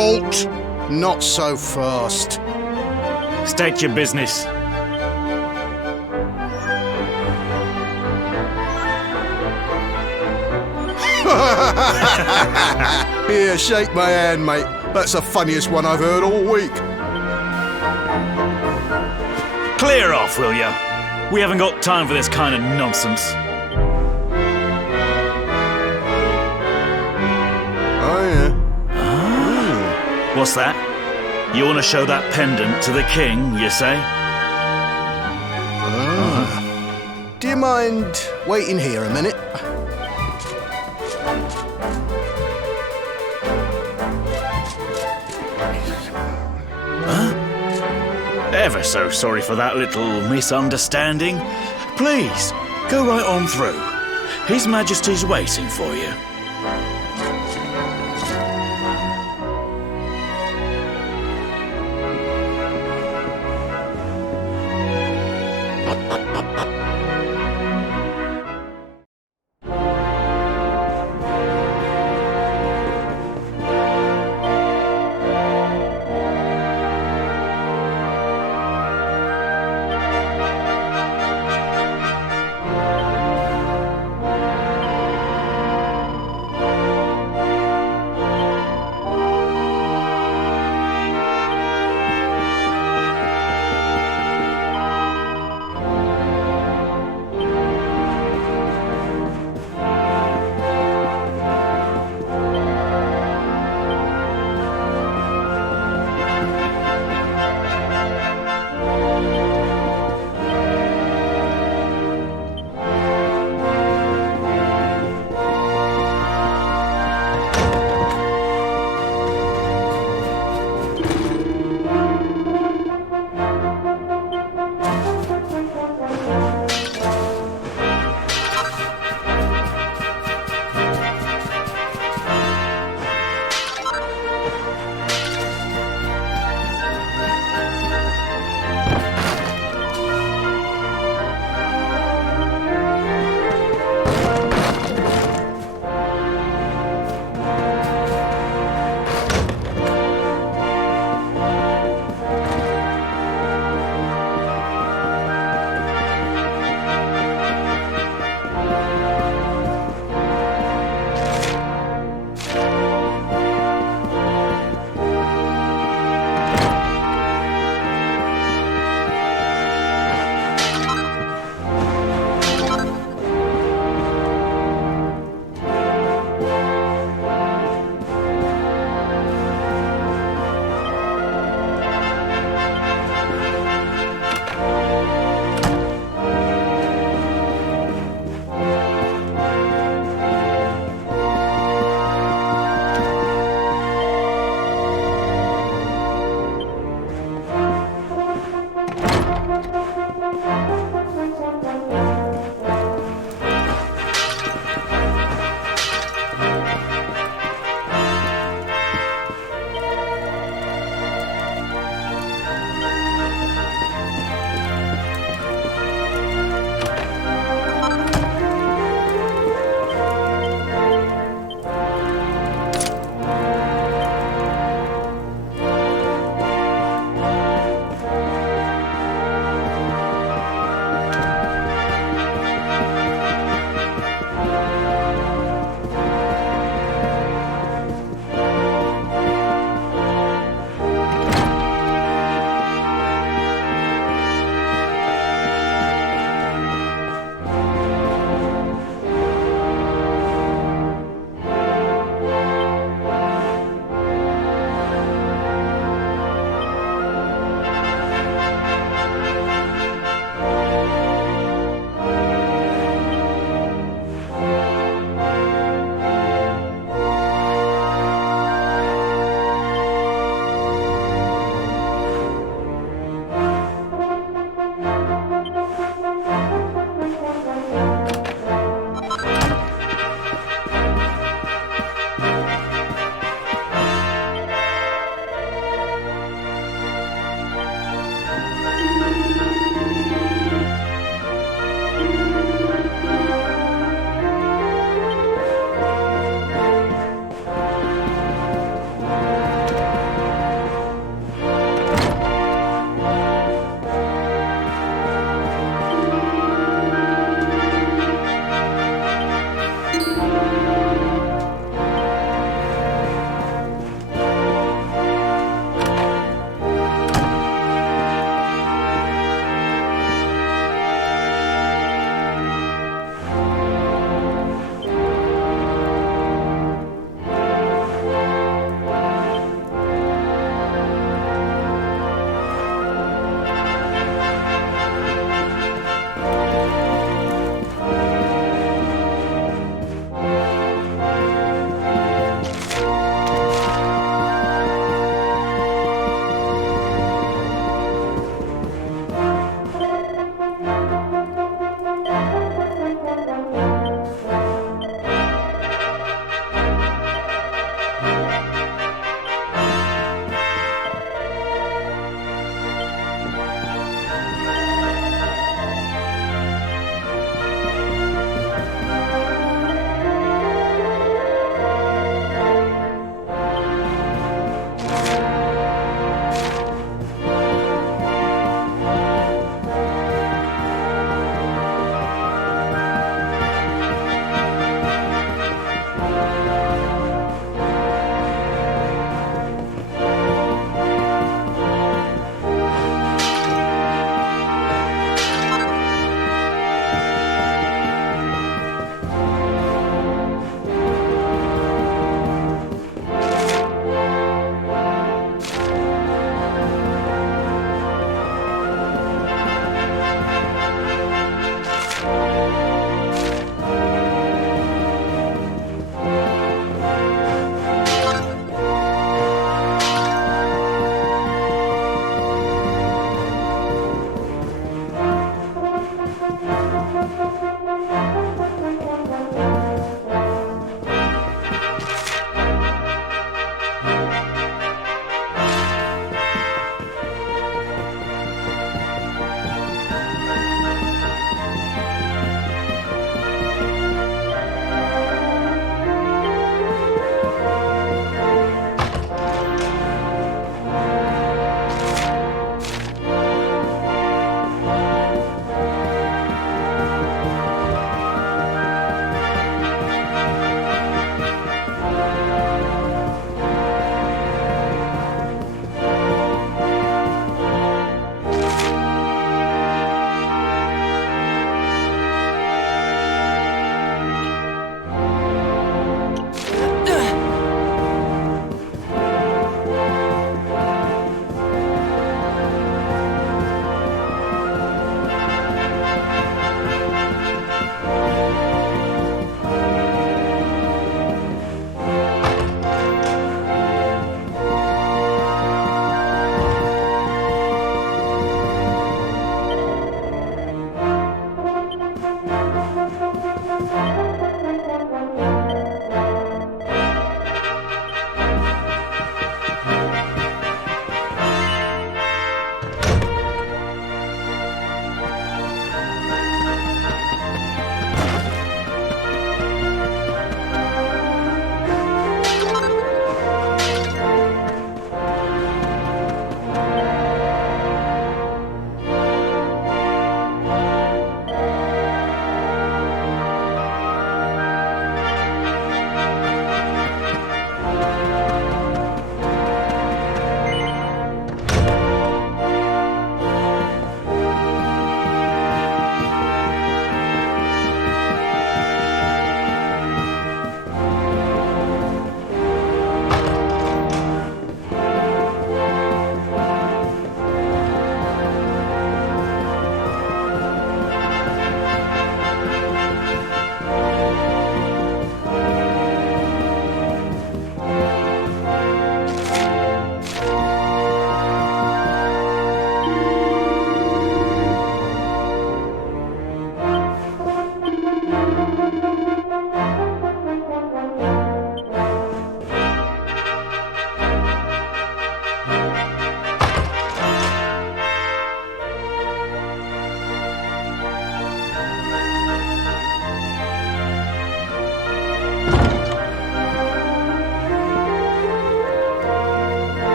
Halt! Not so fast. State your business. Here, shake my hand, mate. That's the funniest one I've heard all week. Clear off, will ya? We haven't got time for this kind of nonsense. Oh, yeah. What's that? You want to show that pendant to the king, you say? Do you mind waiting here a minute? Ever so sorry for that little misunderstanding. Please, go right on through. His Majesty's waiting for you.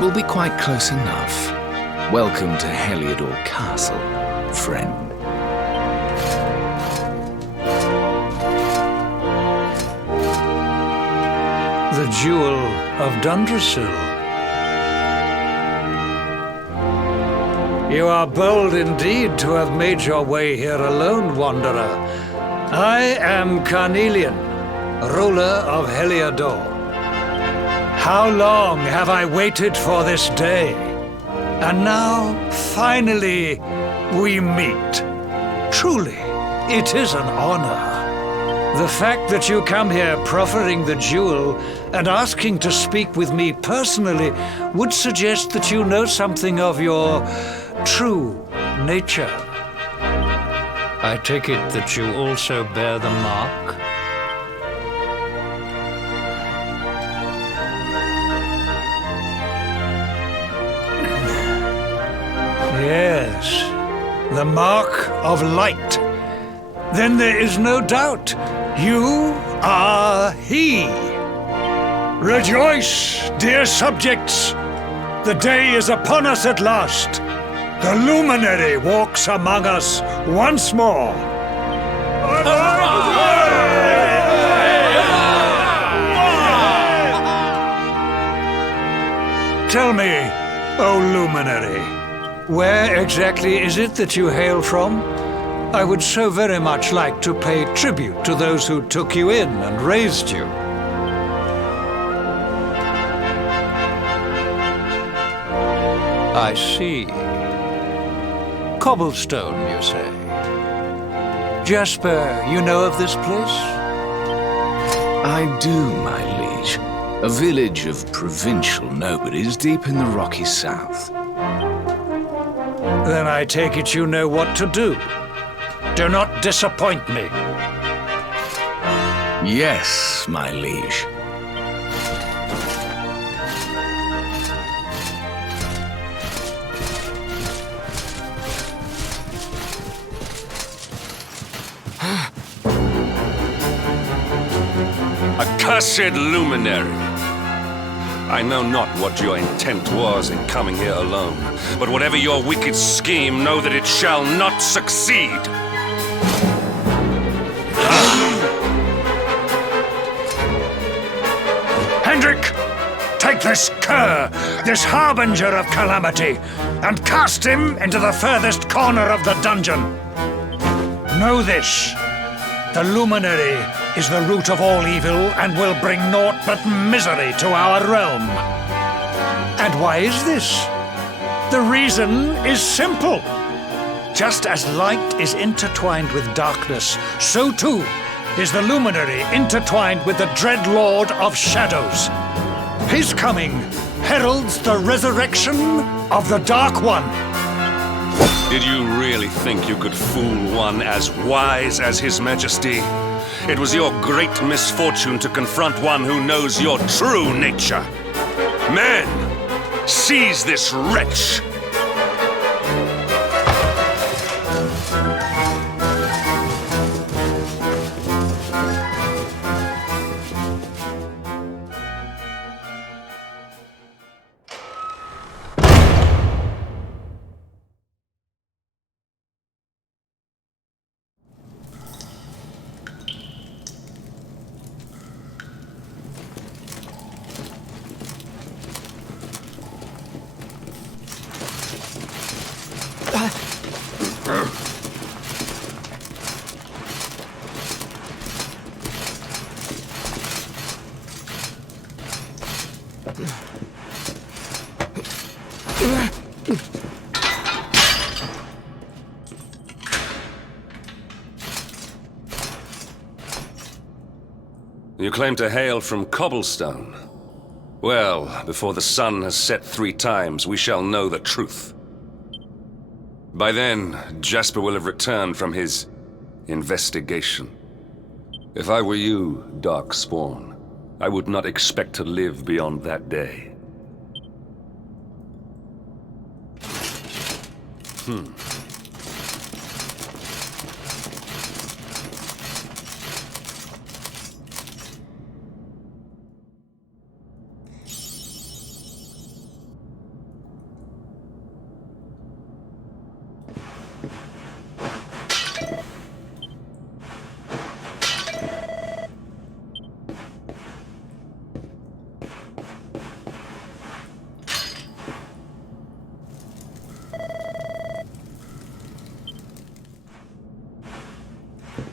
will be quite close enough. Welcome to Heliodor Castle, friend. The Jewel of Dundrasil. You are bold indeed to have made your way here alone, Wanderer. I am Carnelian, ruler of Heliodor. How long have I waited for this day? And now, finally, we meet. Truly, it is an honor. The fact that you come here proffering the jewel and asking to speak with me personally would suggest that you know something of your true nature. I take it that you also bear the mark? Yes, the mark of light. Then there is no doubt. You are he. Rejoice, dear subjects. The day is upon us at last. The luminary walks among us once more. Tell me, O luminary, where exactly is it that you hail from? I would so very much like to pay tribute to those who took you in and raised you. I see. Cobblestone, you say? Jasper, you know of this place? I do, my liege. A village of provincial nobodies deep in the rocky south. Then I take it you know what to do. Do not disappoint me. Yes, my liege. Accursed luminary! I know not what your intent was in coming here alone, but whatever your wicked scheme, know that it shall not succeed! Hendrik, take this cur, this harbinger of calamity, and cast him into the furthest corner of the dungeon. Know this. The luminary is the root of all evil and will bring naught but misery to our realm. And why is this? The reason is simple. Just as light is intertwined with darkness, so too is the luminary intertwined with the dread Lord of Shadows. His coming heralds the resurrection of the Dark One. Did you really think you could fool one as wise as His Majesty? It was your great misfortune to confront one who knows your true nature. Men, seize this wretch! You claim to hail from Cobblestone. Well, before the sun has set 3 times, we shall know the truth. By then, Jasper will have returned from his investigation. If I were you, Darkspawn, I would not expect to live beyond that day.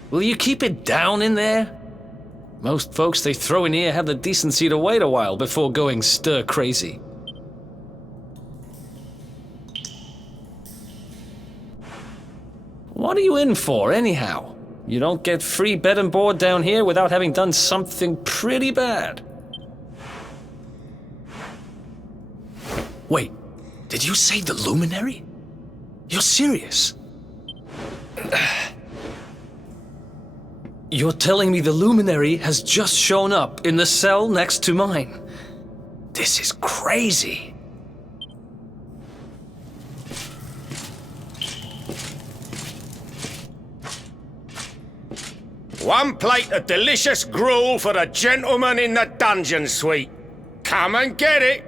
Will you keep it down in there? Most folks they throw in here have the decency to wait a while before going stir crazy. What are you in for, anyhow? You don't get free bed and board down here without having done something pretty bad. Wait, did you say the Luminary? You're serious? You're telling me the Luminary has just shown up in the cell next to mine? This is crazy. One plate of delicious gruel for the gentleman in the dungeon suite. Come and get it.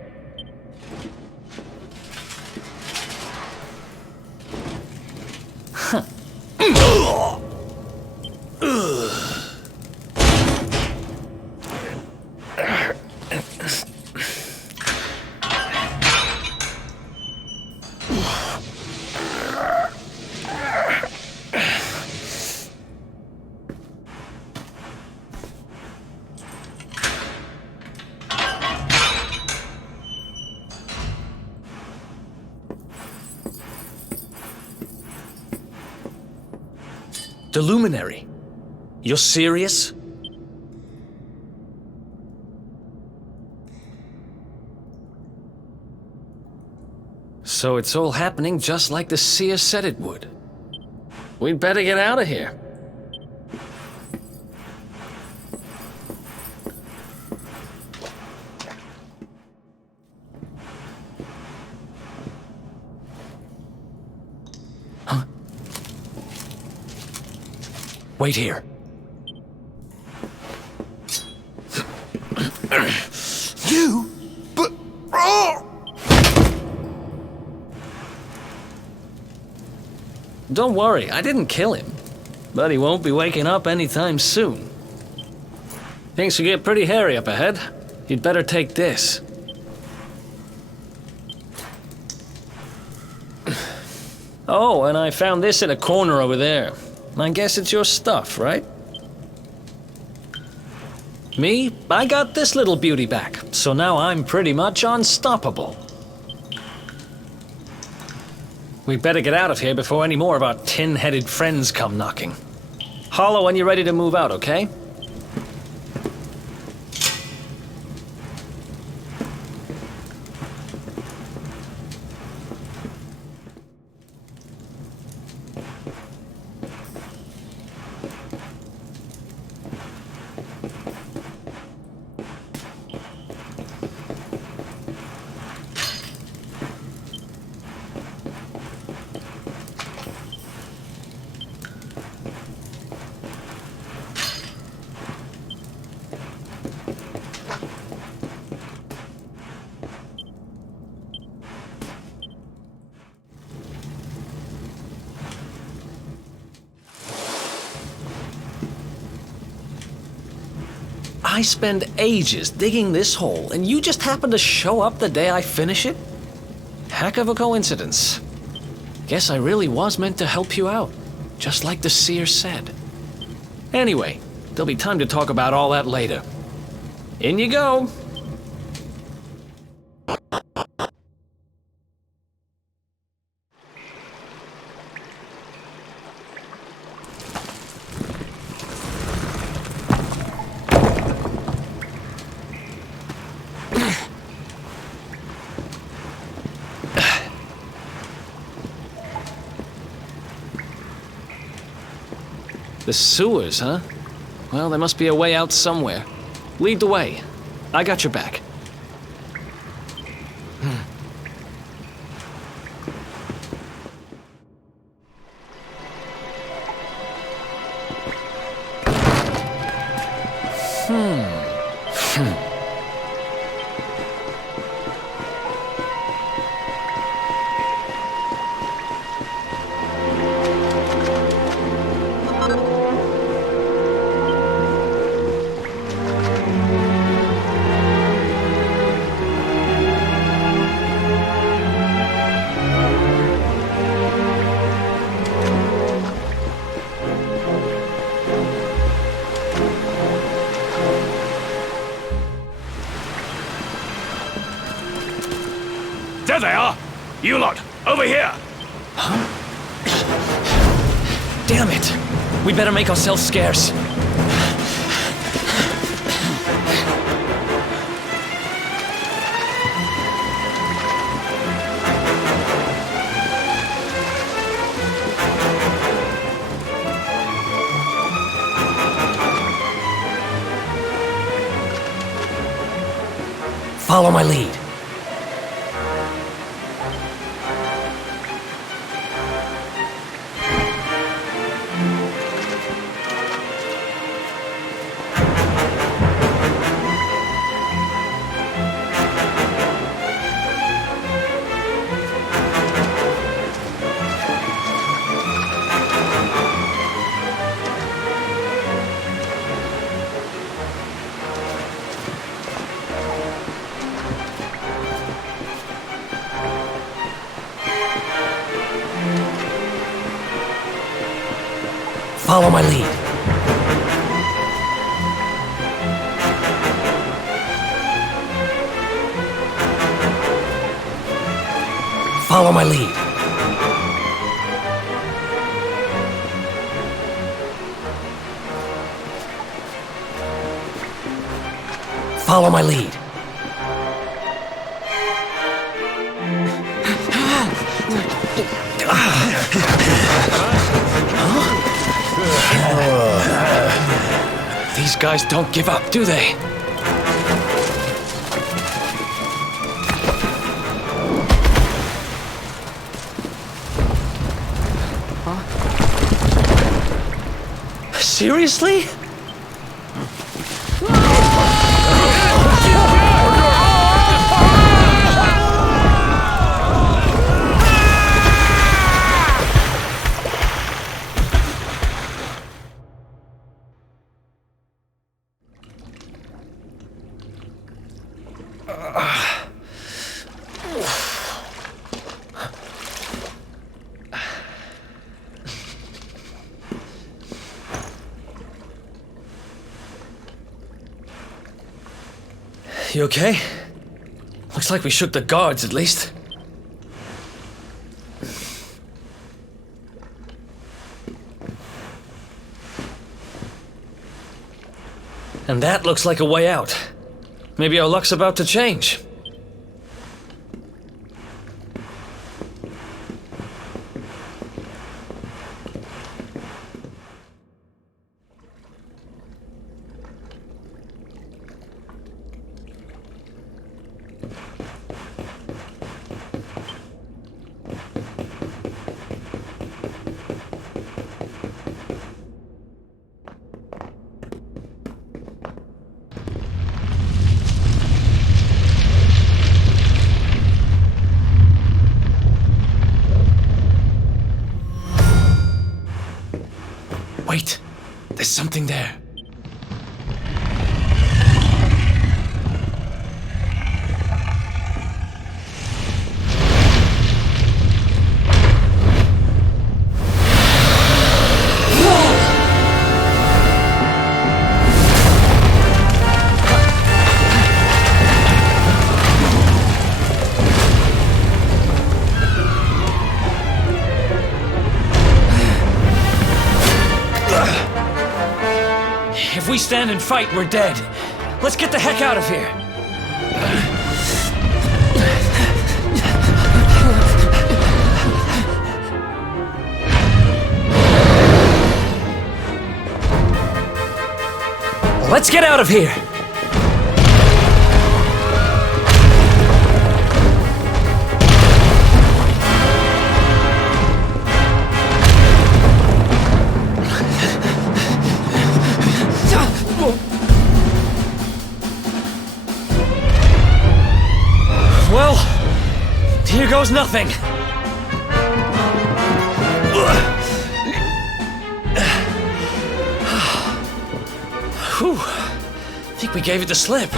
The Luminary? You're serious? So it's all happening just like the seer said it would. We'd better get out of here. Huh? Wait here. You? But... Oh! Don't worry, I didn't kill him. But he won't be waking up anytime soon. Things could get pretty hairy up ahead. You'd better take this. Oh, and I found this in a corner over there. I guess it's your stuff, right? Me, I got this little beauty back, so now I'm pretty much unstoppable. We'd better get out of here before any more of our tin-headed friends come knocking. Holler when you're ready to move out, okay? I spend ages digging this hole, and you just happen to show up the day I finish it? Heck of a coincidence. Guess I really was meant to help you out, just like the seer said. Anyway, there'll be time to talk about all that later. In you go. The sewers, huh? Well, there must be a way out somewhere. Lead the way. I got your back. You lot, over here! Damn it! We better make ourselves scarce. Follow my lead. Follow my lead. Follow my lead. Follow my lead. These guys don't give up, do they? Seriously? You okay? Looks like we shook the guards, at least. And that looks like a way out. Maybe our luck's about to change. Wait, there's something there. If we stand and fight, we're dead. Let's get the heck out of here. Let's get out of here. Well, here goes nothing. Whew. I think we gave it the slip.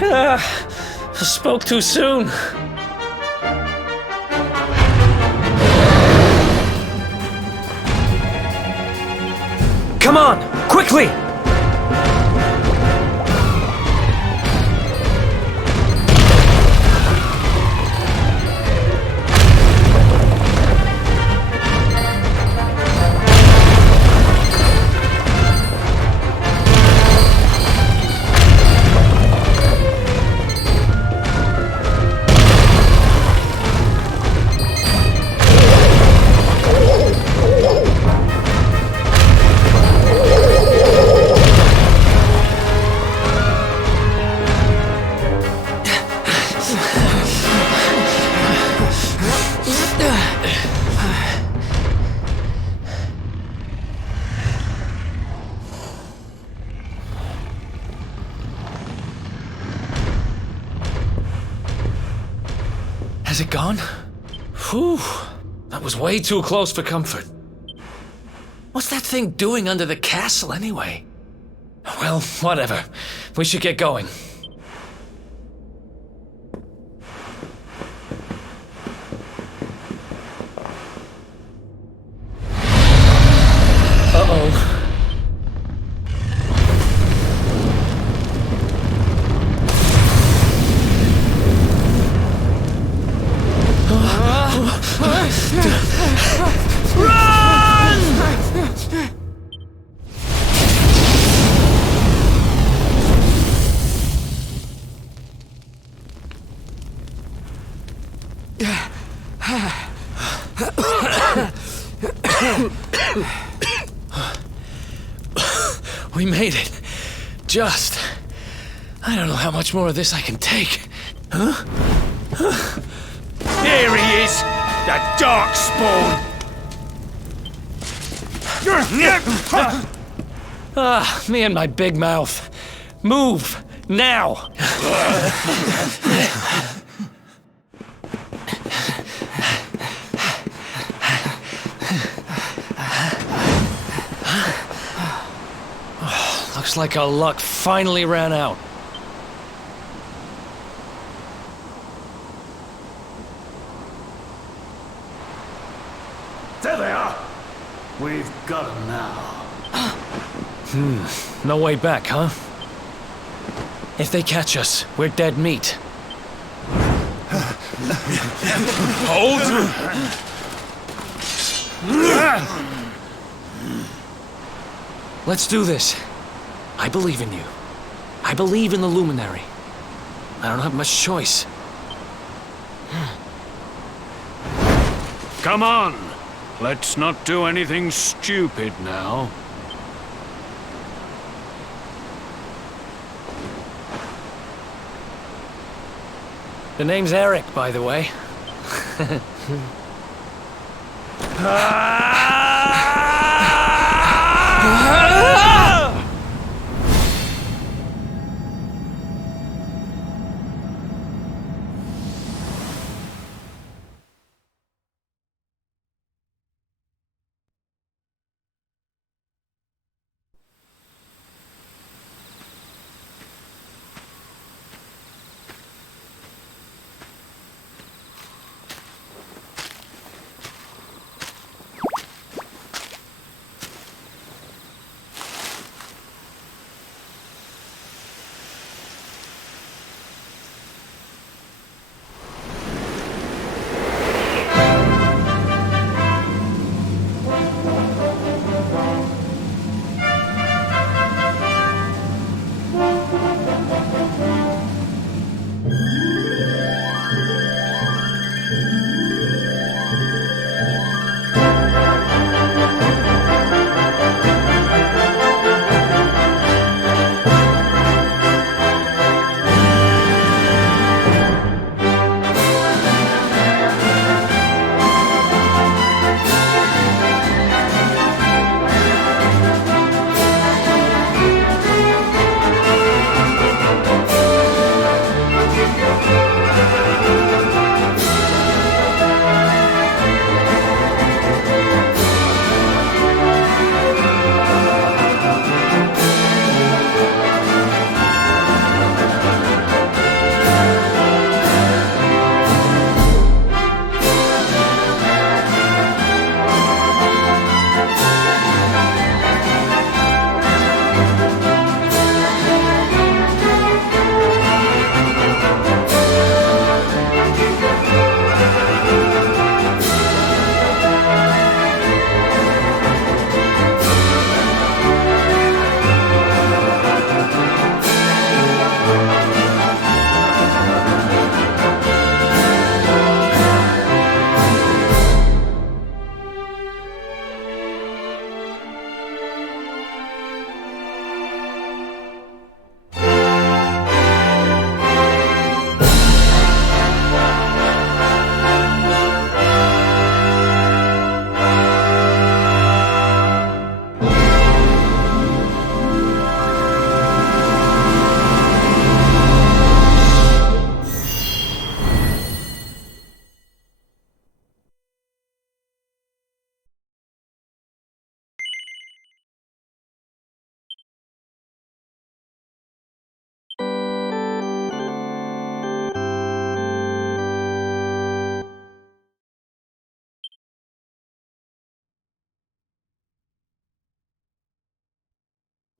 Huh? Spoke too soon. Come on, quickly! Has it gone? Whew. That was way too close for comfort. What's that thing doing under the castle anyway? Well, whatever. We should get going. Uh-oh. We made it. Just. I don't know how much more of this I can take. Huh? There he is! The Darkspawn! Ah, me and my big mouth. Move! Now! Looks like our luck finally ran out. There they are. We've got them now. No way back, huh? If they catch us, we're dead meat. Hold! Let's do this. I believe in you. I believe in the Luminary. I don't have much choice. Come on. Let's not do anything stupid now. The name's Erik, by the way.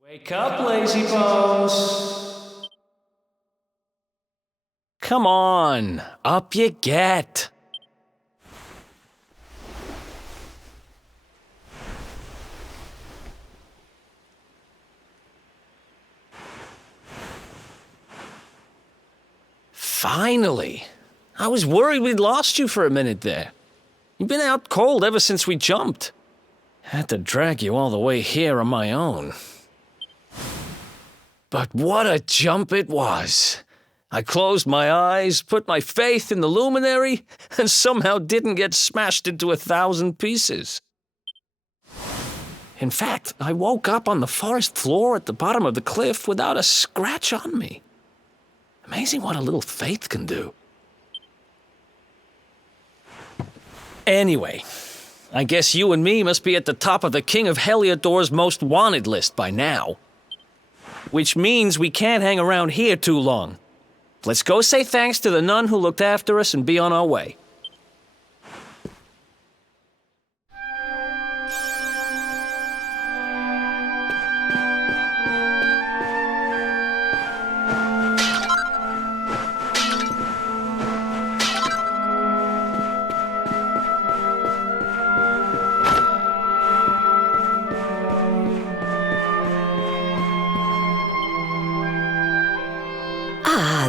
Wake up, lazy bones! Come on, up you get! Finally! I was worried we'd lost you for a minute there. You've been out cold ever since we jumped. Had to drag you all the way here on my own. But what a jump it was! I closed my eyes, put my faith in the luminary, and somehow didn't get smashed into 1,000 pieces. In fact, I woke up on the forest floor at the bottom of the cliff without a scratch on me. Amazing what a little faith can do. Anyway, I guess you and me must be at the top of the King of Heliodor's most wanted list by now. Which means we can't hang around here too long. Let's go say thanks to the nun who looked after us and be on our way.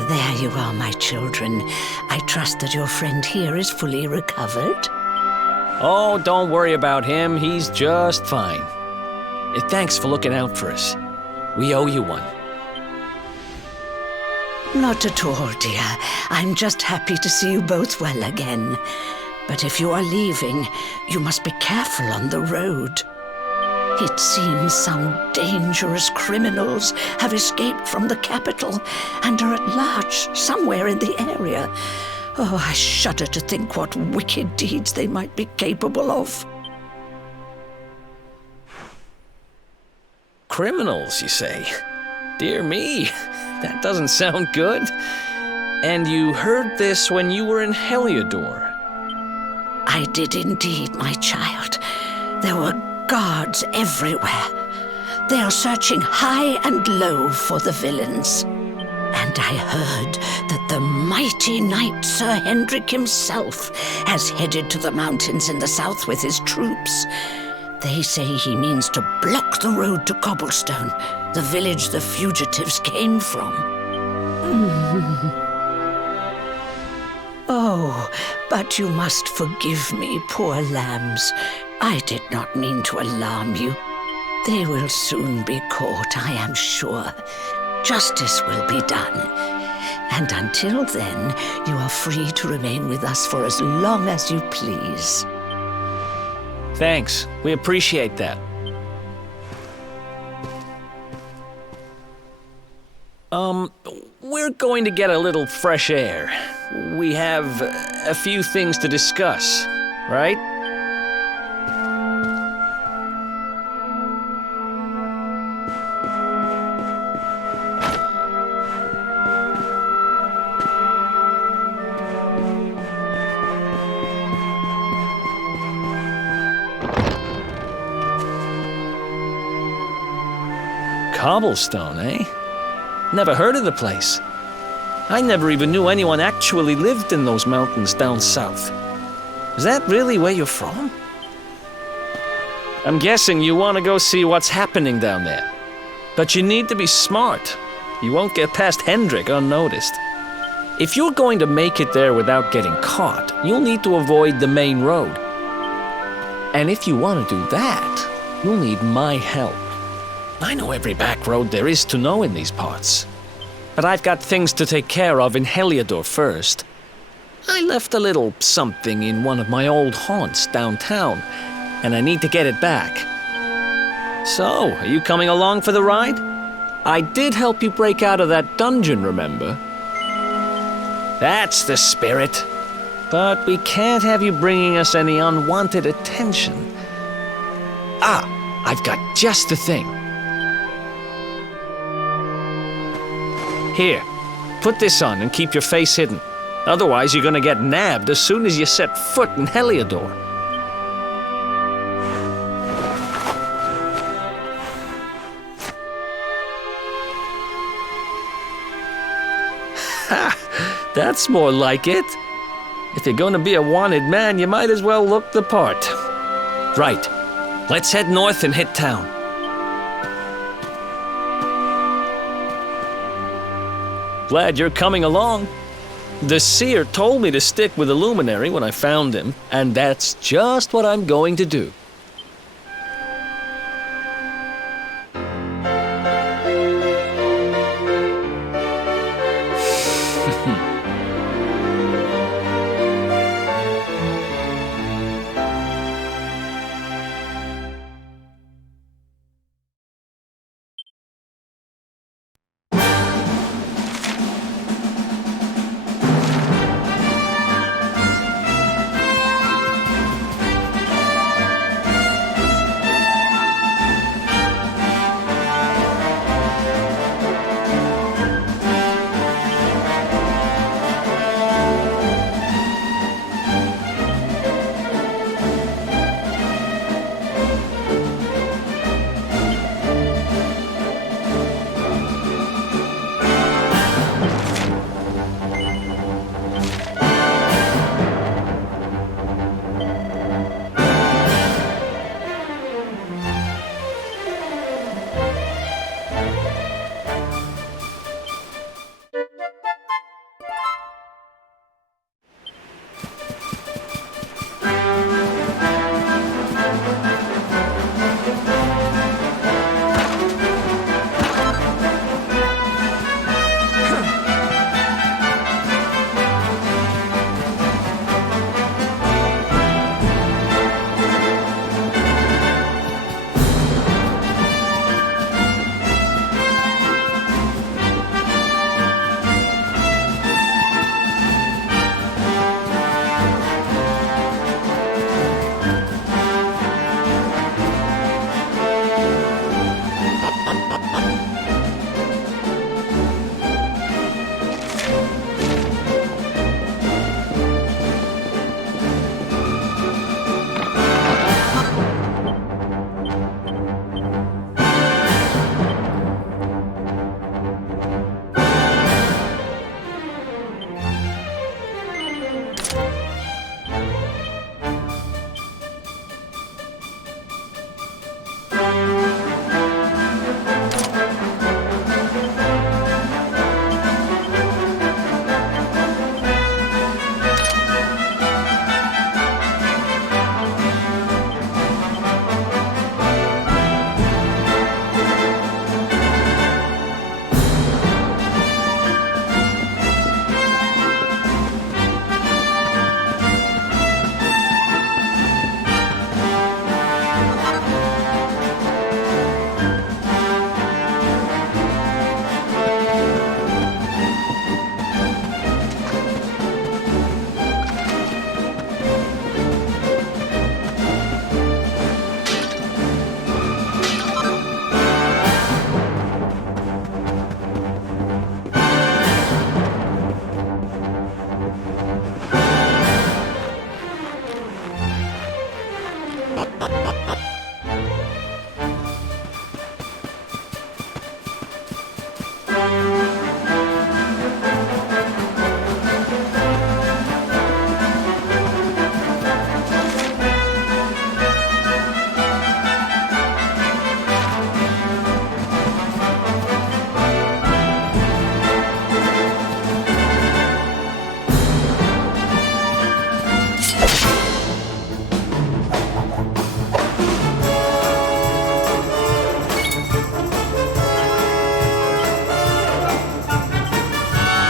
There you are, my children. I trust that your friend here is fully recovered. Oh, don't worry about him. He's just fine. Thanks for looking out for us. We owe you one. Not at all, dear. I'm just happy to see you both well again. But if you are leaving, you must be careful on the road. It seems some dangerous criminals have escaped from the capital and are at large somewhere in the area. Oh, I shudder to think what wicked deeds they might be capable of. Criminals, you say? Dear me, that doesn't sound good. And you heard this when you were in Heliodor? I did indeed, my child. There were guards everywhere. They are searching high and low for the villains. And I heard that the mighty knight Sir Hendrik himself has headed to the mountains in the south with his troops. They say he means to block the road to Cobblestone, the village the fugitives came from. Oh, but you must forgive me, poor lambs. I did not mean to alarm you. They will soon be caught, I am sure. Justice will be done. And until then, you are free to remain with us for as long as you please. Thanks. We appreciate that. We're going to get a little fresh air. We have a few things to discuss, right? Cobblestone, eh? Never heard of the place. I never even knew anyone actually lived in those mountains down south. Is that really where you're from? I'm guessing you want to go see what's happening down there. But you need to be smart. You won't get past Hendrik unnoticed. If you're going to make it there without getting caught, you'll need to avoid the main road. And if you want to do that, you'll need my help. I know every back road there is to know in these parts. But I've got things to take care of in Heliodor first. I left a little something in one of my old haunts downtown, and I need to get it back. So, are you coming along for the ride? I did help you break out of that dungeon, remember? That's the spirit. But we can't have you bringing us any unwanted attention. Ah, I've got just the thing. Here, put this on and keep your face hidden. Otherwise, you're gonna get nabbed as soon as you set foot in Heliodor. That's more like it. If you're gonna be a wanted man, you might as well look the part. Right. Let's head north and hit town. Glad you're coming along. The seer told me to stick with the luminary when I found him, and that's just what I'm going to do.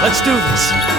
Let's do this.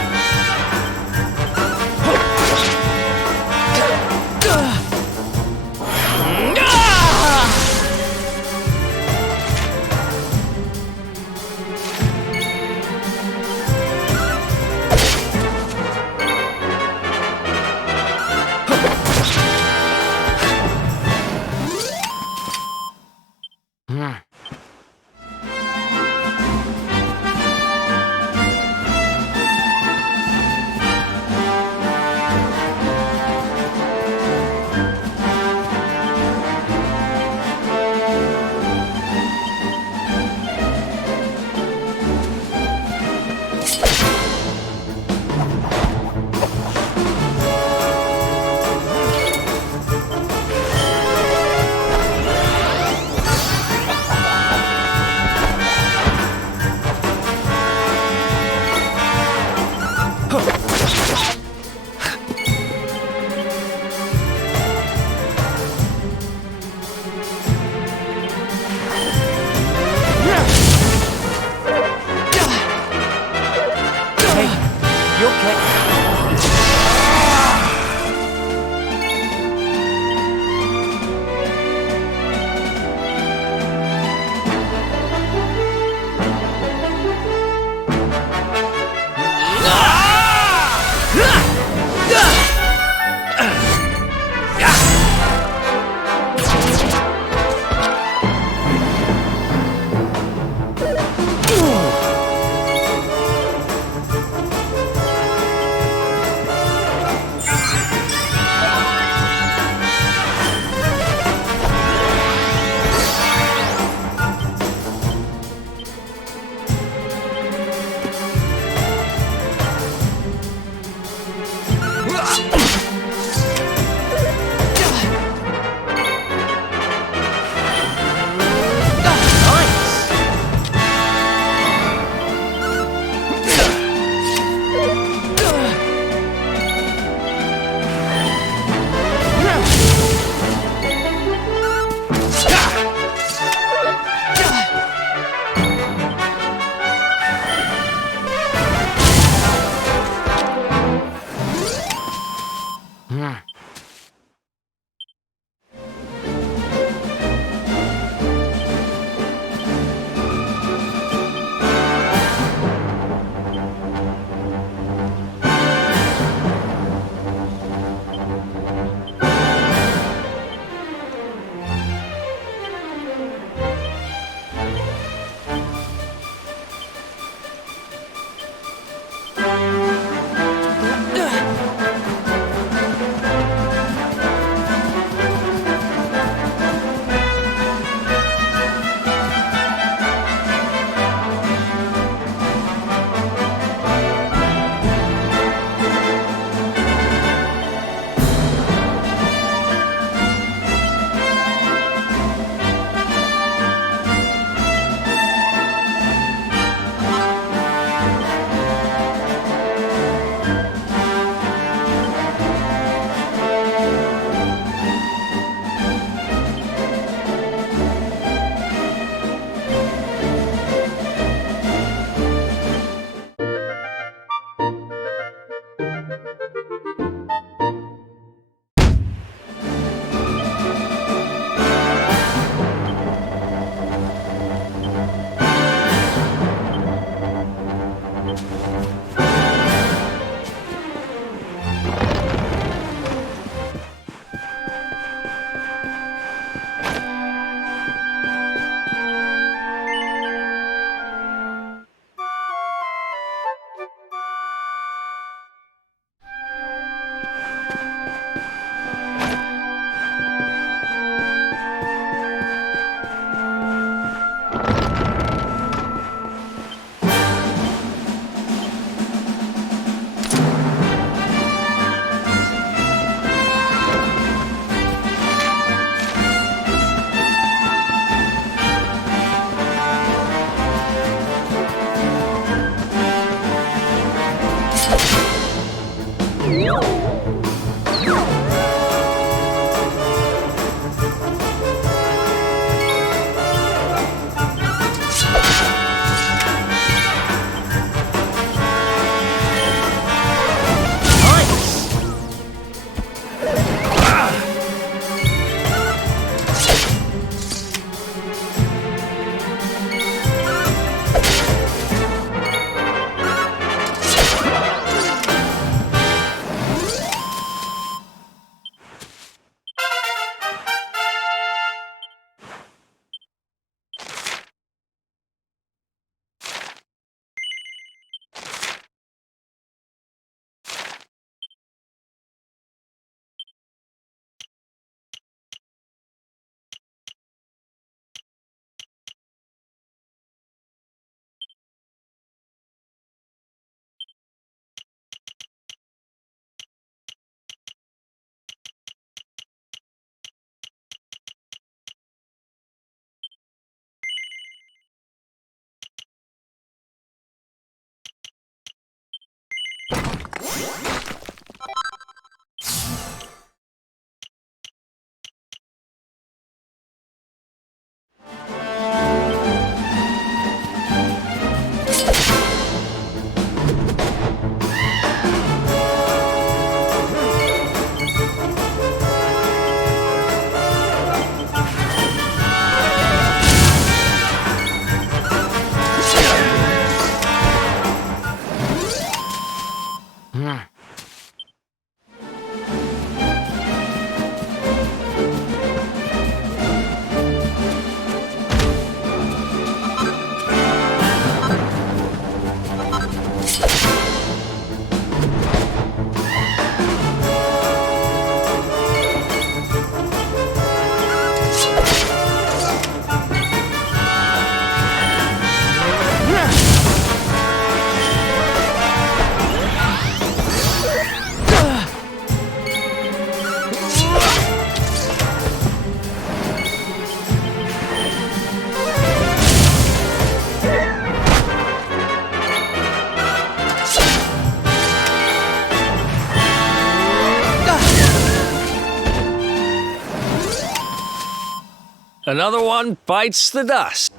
Another one bites the dust.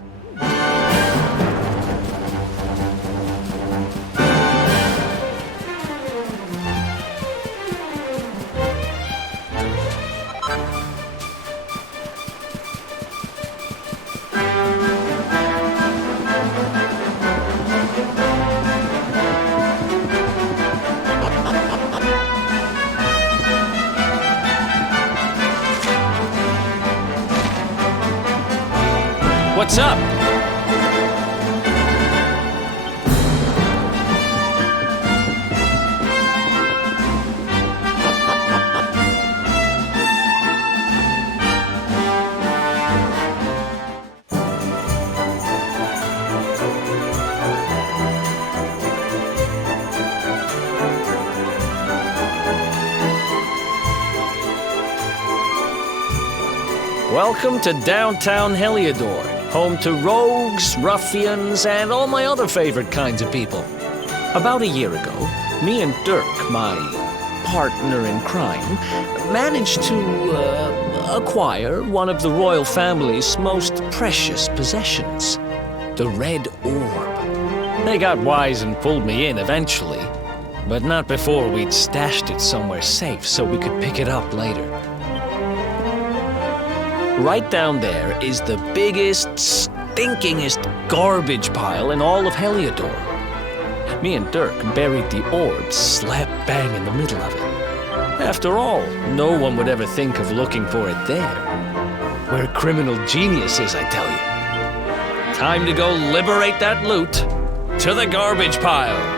What's up? Welcome to downtown Heliodor, home to rogues, ruffians, and all my other favorite kinds of people. About a year ago, me and Dirk, my partner in crime, managed to acquire one of the royal family's most precious possessions, the Red Orb. They got wise and pulled me in eventually, but not before we'd stashed it somewhere safe so we could pick it up later. Right down there is the biggest, stinkingest garbage pile in all of Heliodor. Me and Dirk buried the orb slap bang in the middle of it. After all, no one would ever think of looking for it there. We're criminal geniuses, I tell you. Time to go liberate that loot to the garbage pile.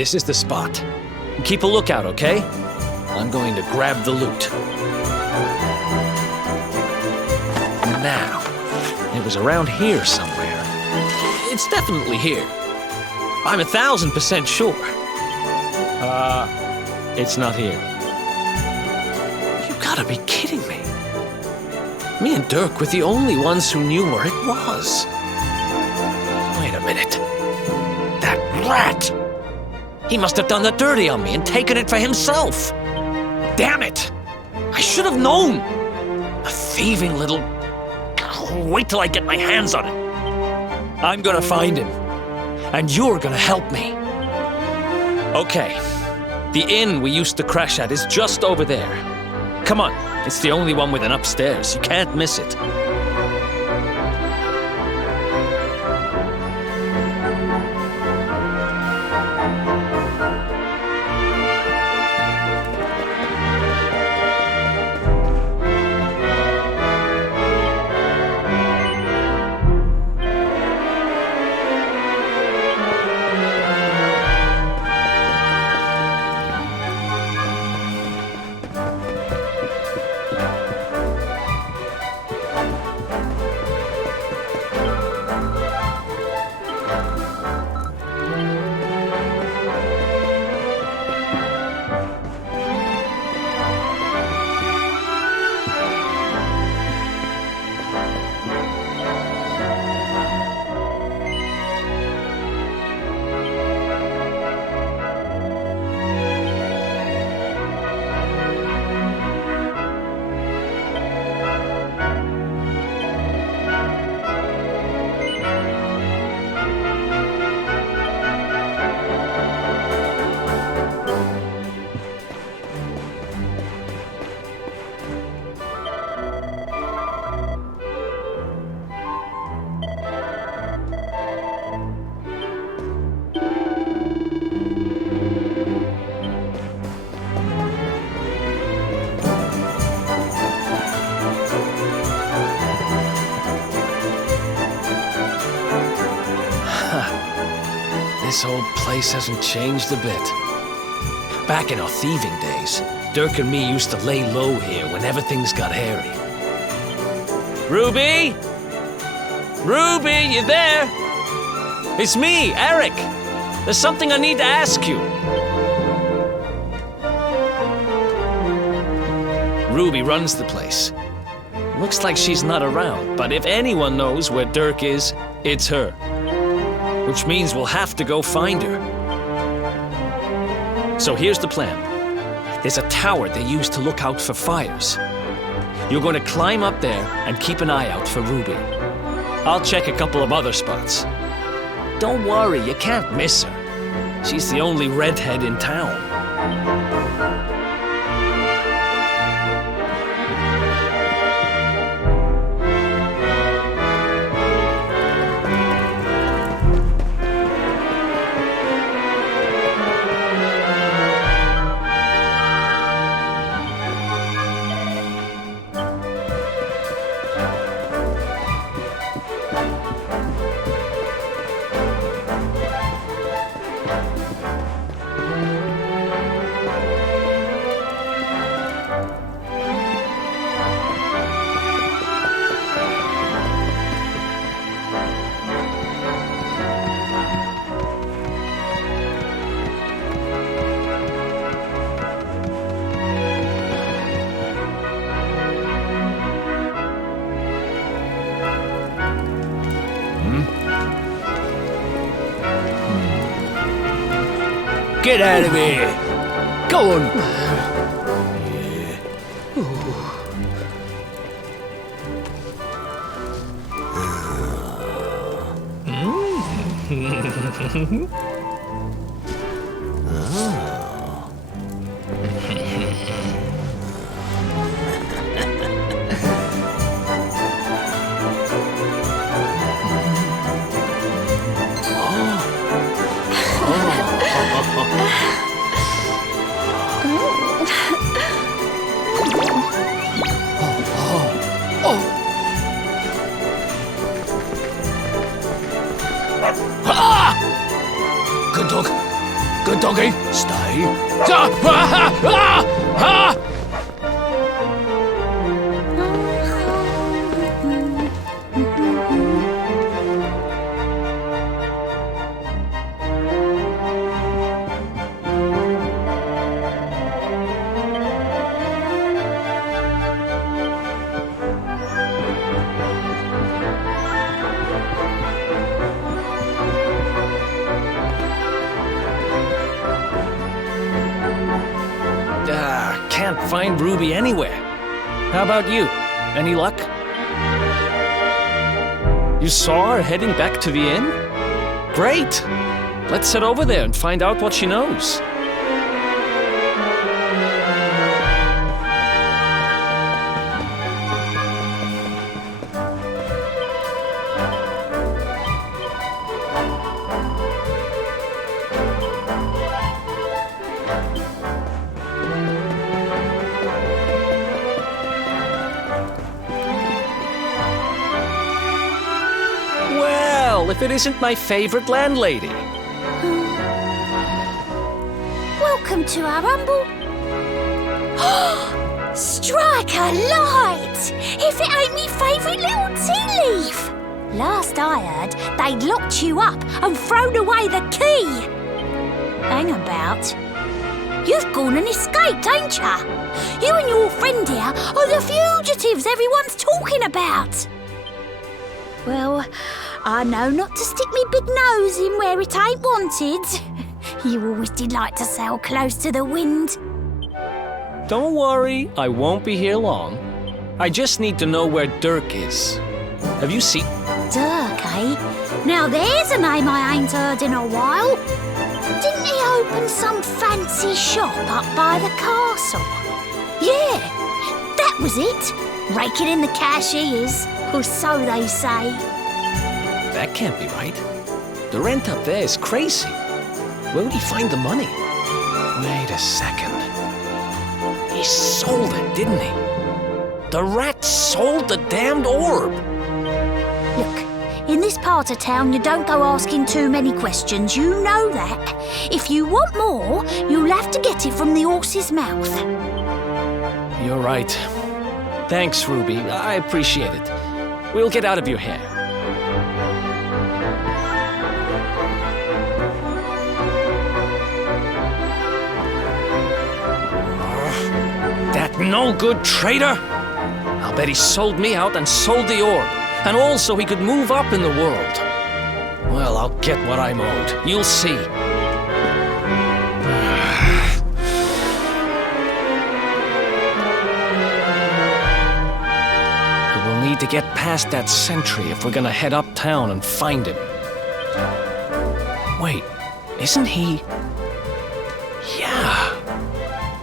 This is the spot. Keep a lookout, okay? I'm going to grab the loot. Now, it was around here somewhere. It's definitely here. I'm 1,000% sure. It's not here. You gotta be kidding me. Me and Dirk were the only ones who knew where it was. Wait a minute. That rat! He must have done the dirty on me and taken it for himself. Damn it! I should have known! A thieving little... Wait till I get my hands on it. I'm gonna find him. And you're gonna help me. Okay. The inn we used to crash at is just over there. Come on. It's the only one with an upstairs. You can't miss it. This whole place hasn't changed a bit. Back in our thieving days, Dirk and me used to lay low here whenever things got hairy. Ruby? Ruby, you there? It's me, Erik. There's something I need to ask you. Ruby runs the place. Looks like she's not around, but if anyone knows where Dirk is, it's her. Which means we'll have to go find her. So here's the plan. There's a tower they use to look out for fires. You're going to climb up there and keep an eye out for Ruby. I'll check a couple of other spots. Don't worry, you can't miss her. She's the only redhead in town. Get out of here! Go on! Okay, stay. Can't find Ruby anywhere. How about you? Any luck? You saw her heading back to the inn? Great! Let's head over there and find out what she knows. If it isn't my favorite landlady. Welcome to our humble... Strike a light! If it ain't me favourite little tea leaf! Last I heard, they'd locked you up and thrown away the key. Hang about. You've gone and escaped, ain't ya? You and your friend here are the fugitives everyone's talking about. Well, I know not to stick me big nose in where it ain't wanted. You always did like to sail close to the wind. Don't worry, I won't be here long. I just need to know where Dirk is. Have you seen... Dirk, eh? Now there's a name I ain't heard in a while. Didn't he open some fancy shop up by the castle? Yeah, that was it. Raking in the cash he is, or so they say. That can't be right. The rent up there is crazy. Where would he find the money? Wait a second. He sold it, didn't he? The rat sold the damned orb. Look, in this part of town, you don't go asking too many questions. You know that. If you want more, you'll have to get it from the horse's mouth. You're right. Thanks, Ruby. I appreciate it. We'll get out of your hair. That no-good traitor! I'll bet he sold me out and sold the orb. And also he could move up in the world. Well, I'll get what I'm owed. You'll see. We'll need to get past that sentry if we're gonna head uptown and find him. Wait, isn't he... Yeah.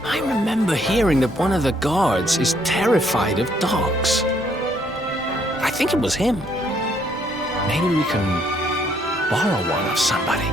I remember hearing that one of the guards is terrified of dogs. I think it was him. Maybe we can borrow one of somebody.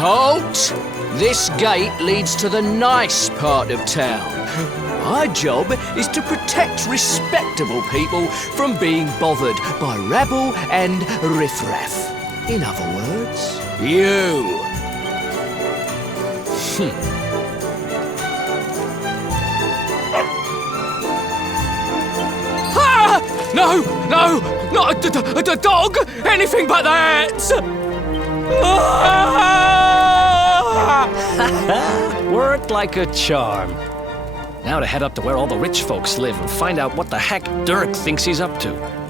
Halt! This gate leads to the nice part of town. My job is to protect respectable people from being bothered by rabble and riffraff. In other words, you. Ah! No! No! Not a dog! Anything but that! Worked like a charm. Now to head up to where all the rich folks live and find out what the heck Dirk thinks he's up to.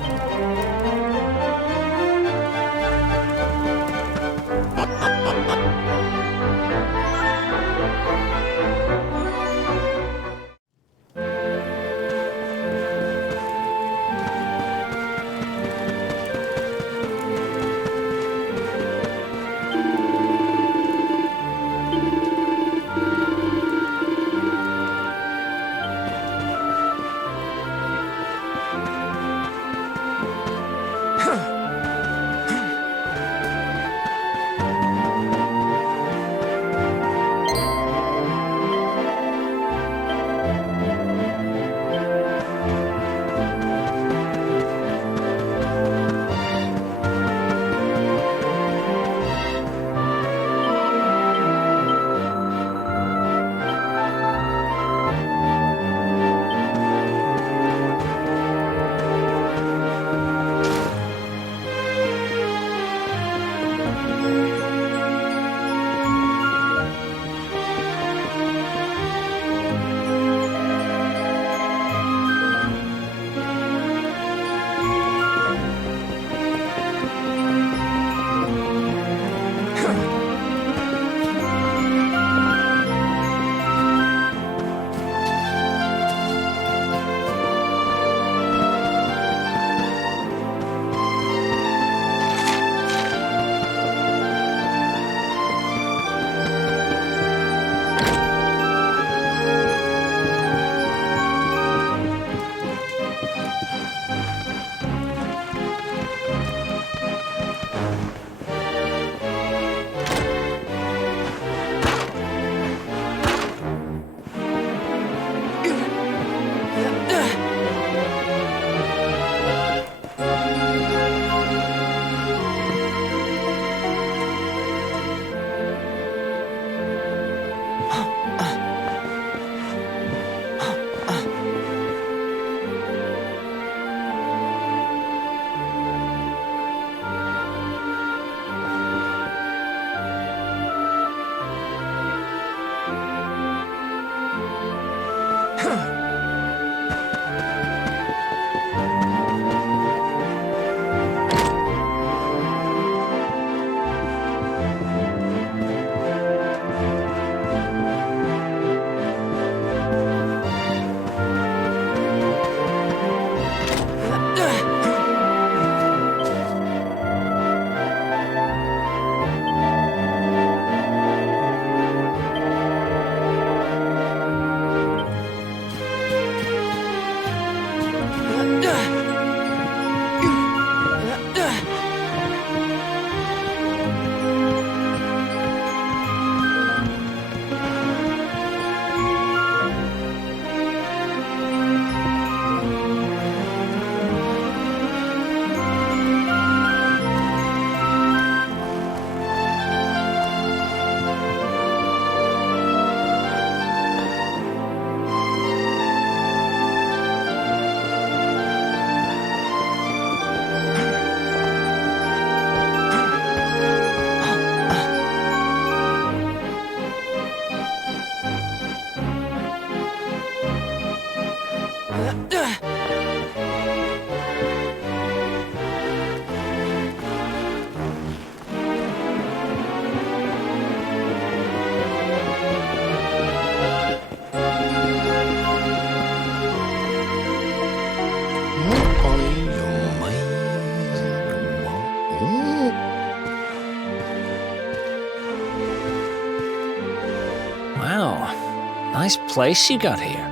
Nice place you got here.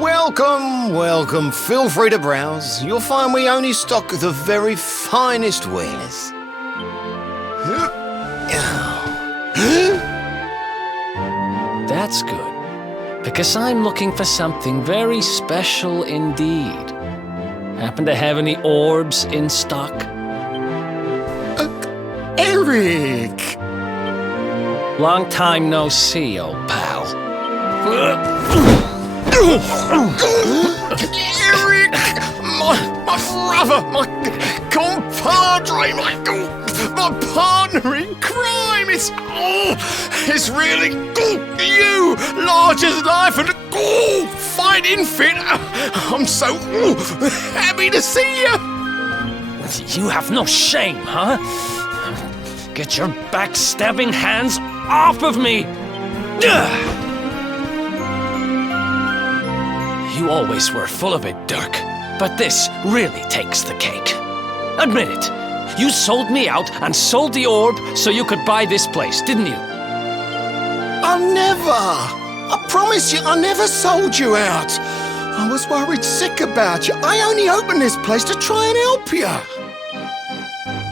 Welcome, welcome. Feel free to browse. You'll find we only stock the very finest wares. That's good. Because I'm looking for something very special indeed. Happen to have any orbs in stock? Erik! Long time no see, old pal. Erik! My brother, my compadre, my partner in crime! It's really you! Large as life and fighting fit! I'm so happy to see you! You have no shame, huh? Get your backstabbing hands off of me! You always were full of it, Dirk. But this really takes the cake. Admit it. You sold me out and sold the orb so you could buy this place, didn't you? I promise you, I never sold you out. I was worried sick about you. I only opened this place to try and help you.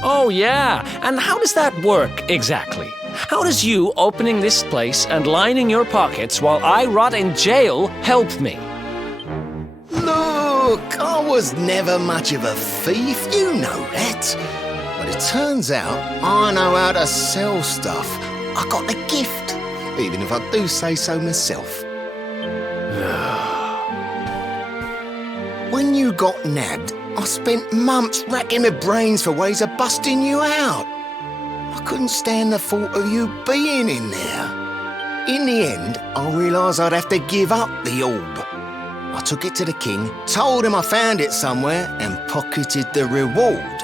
Oh, yeah. And how does that work, exactly? How does you opening this place and lining your pockets while I rot in jail help me? Look, I was never much of a thief, you know that. But it turns out I know how to sell stuff. I got the gift, even if I do say so myself. When you got nabbed, I spent months racking my brains for ways of busting you out. I couldn't stand the thought of you being in there. In the end, I realised I'd have to give up the orb. I took it to the king, told him I found it somewhere, and pocketed the reward.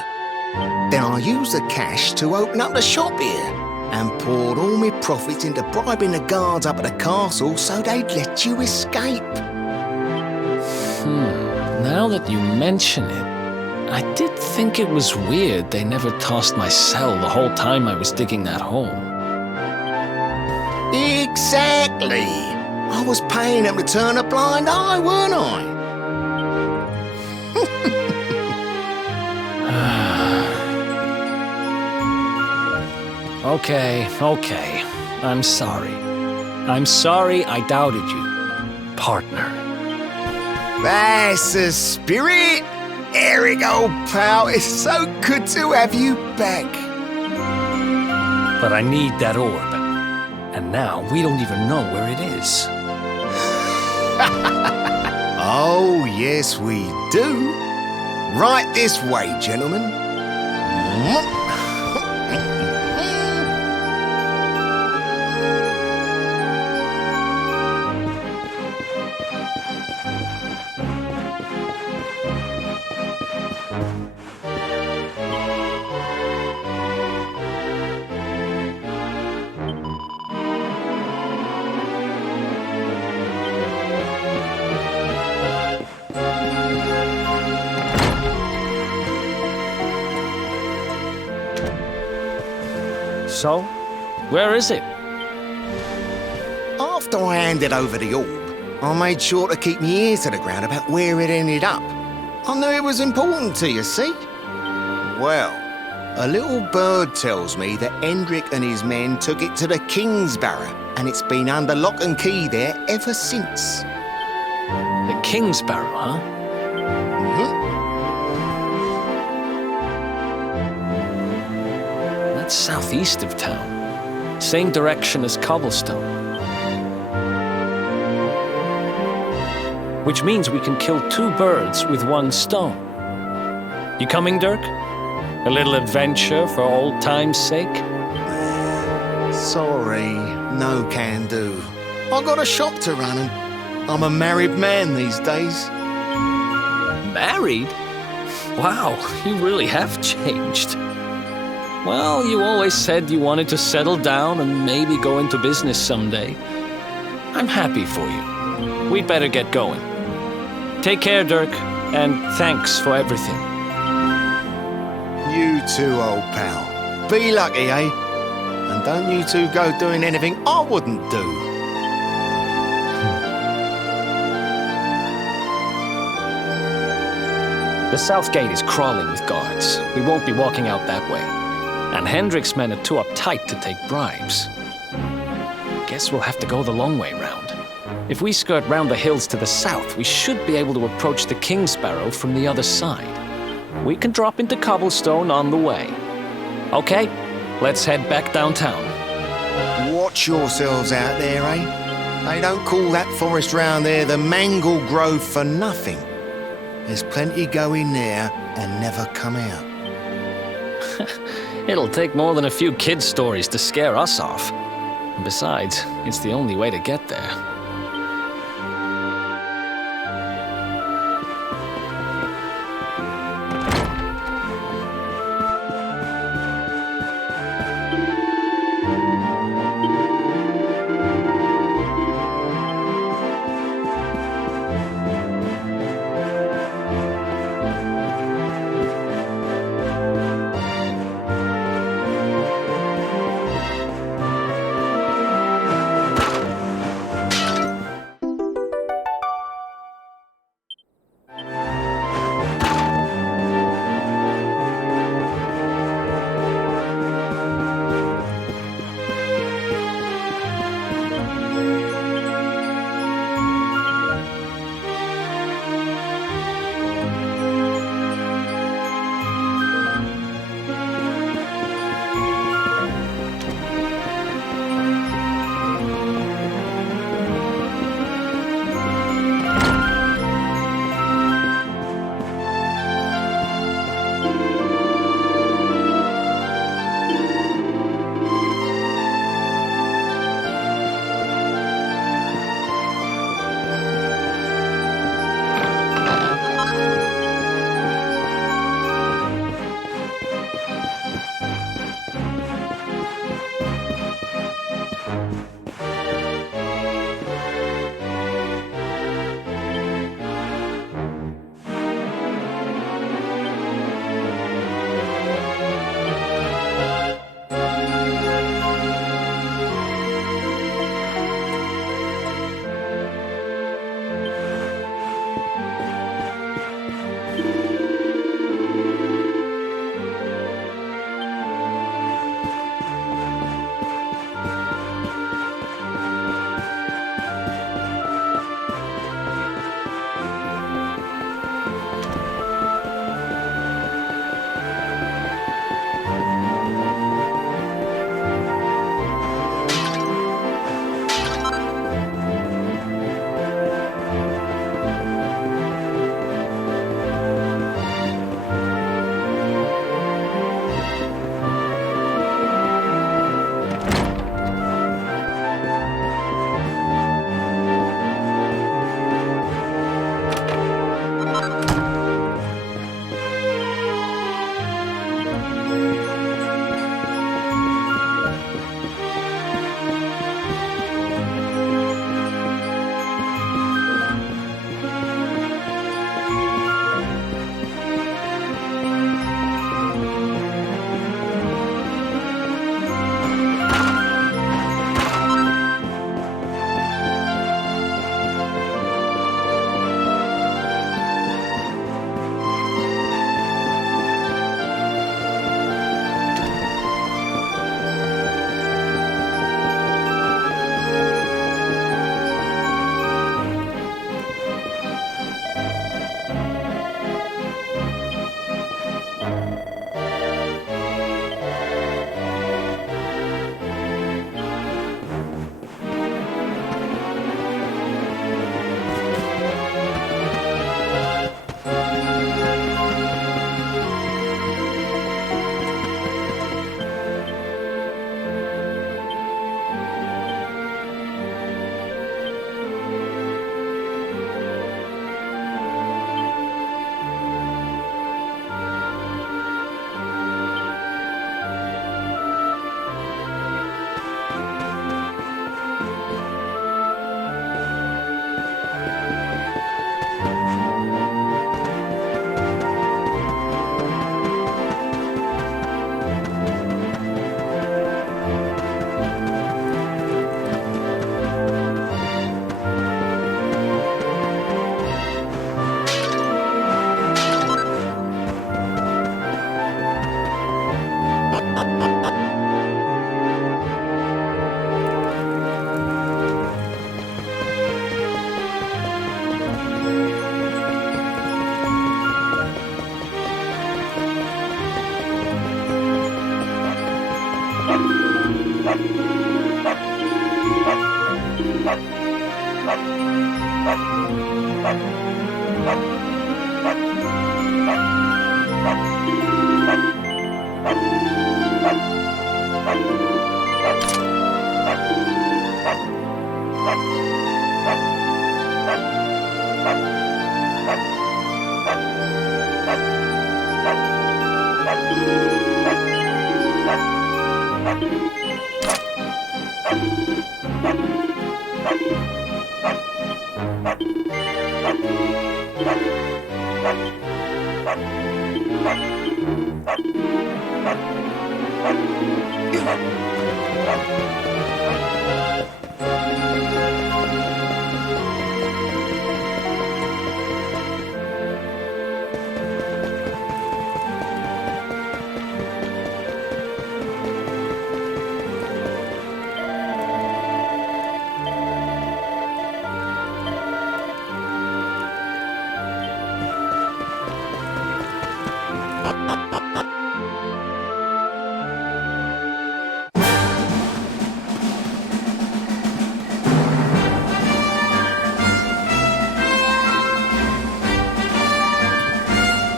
Then I used the cash to open up the shop here, and poured all my profits into bribing the guards up at the castle so they'd let you escape. Now that you mention it, I did think it was weird they never tossed my cell the whole time I was digging that hole. Exactly! I was paying them to turn a blind eye, weren't I? Okay. I'm sorry. I'm sorry I doubted you, partner. That's the spirit! Erik, old pal, it's so good to have you back. But I need that orb. And now we don't even know where it is. Oh, yes, we do. Right this way, gentlemen. So, where is it? After I handed over the orb, I made sure to keep my ears to the ground about where it ended up. I knew it was important to you, see? Well, a little bird tells me that Hendrik and his men took it to the King's Barrow, and it's been under lock and key there ever since. The King's Barrow, huh? That's southeast of town. Same direction as Cobblestone. Which means we can kill two birds with one stone. You coming, Dirk? A little adventure for old time's sake? Sorry, no can do. I got a shop to run and I'm a married man these days. Married? Wow, you really have changed. Well, you always said you wanted to settle down and maybe go into business someday. I'm happy for you. We'd better get going. Take care, Dirk, and thanks for everything. You too, old pal. Be lucky, eh? And don't you two go doing anything I wouldn't do. The south gate is crawling with guards. We won't be walking out that way. And Hendrik's men are too uptight to take bribes. Guess we'll have to go the long way round. If we skirt round the hills to the south, we should be able to approach the King Sparrow from the other side. We can drop into Cobblestone on the way. Okay, let's head back downtown. Watch yourselves out there, eh? They don't call that forest round there the Mangle Grove for nothing. There's plenty go in there and never come out. It'll take more than a few kids' stories to scare us off. Besides, it's the only way to get there.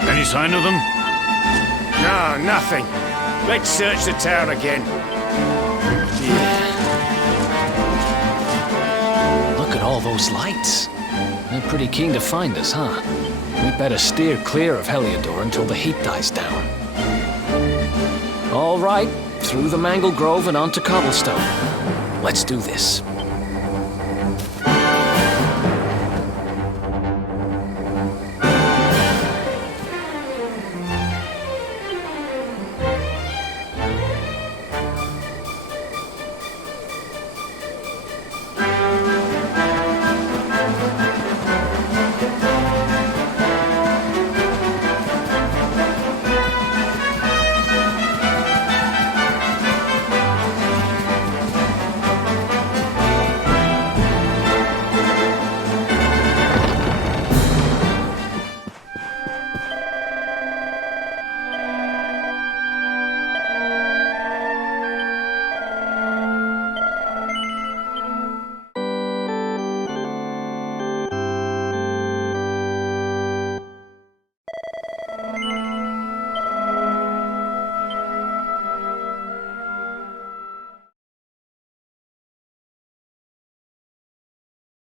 Any sign of them? No, nothing. Let's search the town again. Look at all those lights. They're pretty keen to find us, huh? We'd better steer clear of Heliodor until the heat dies down. All right, through the Mangle Grove and onto Cobblestone. Let's do this.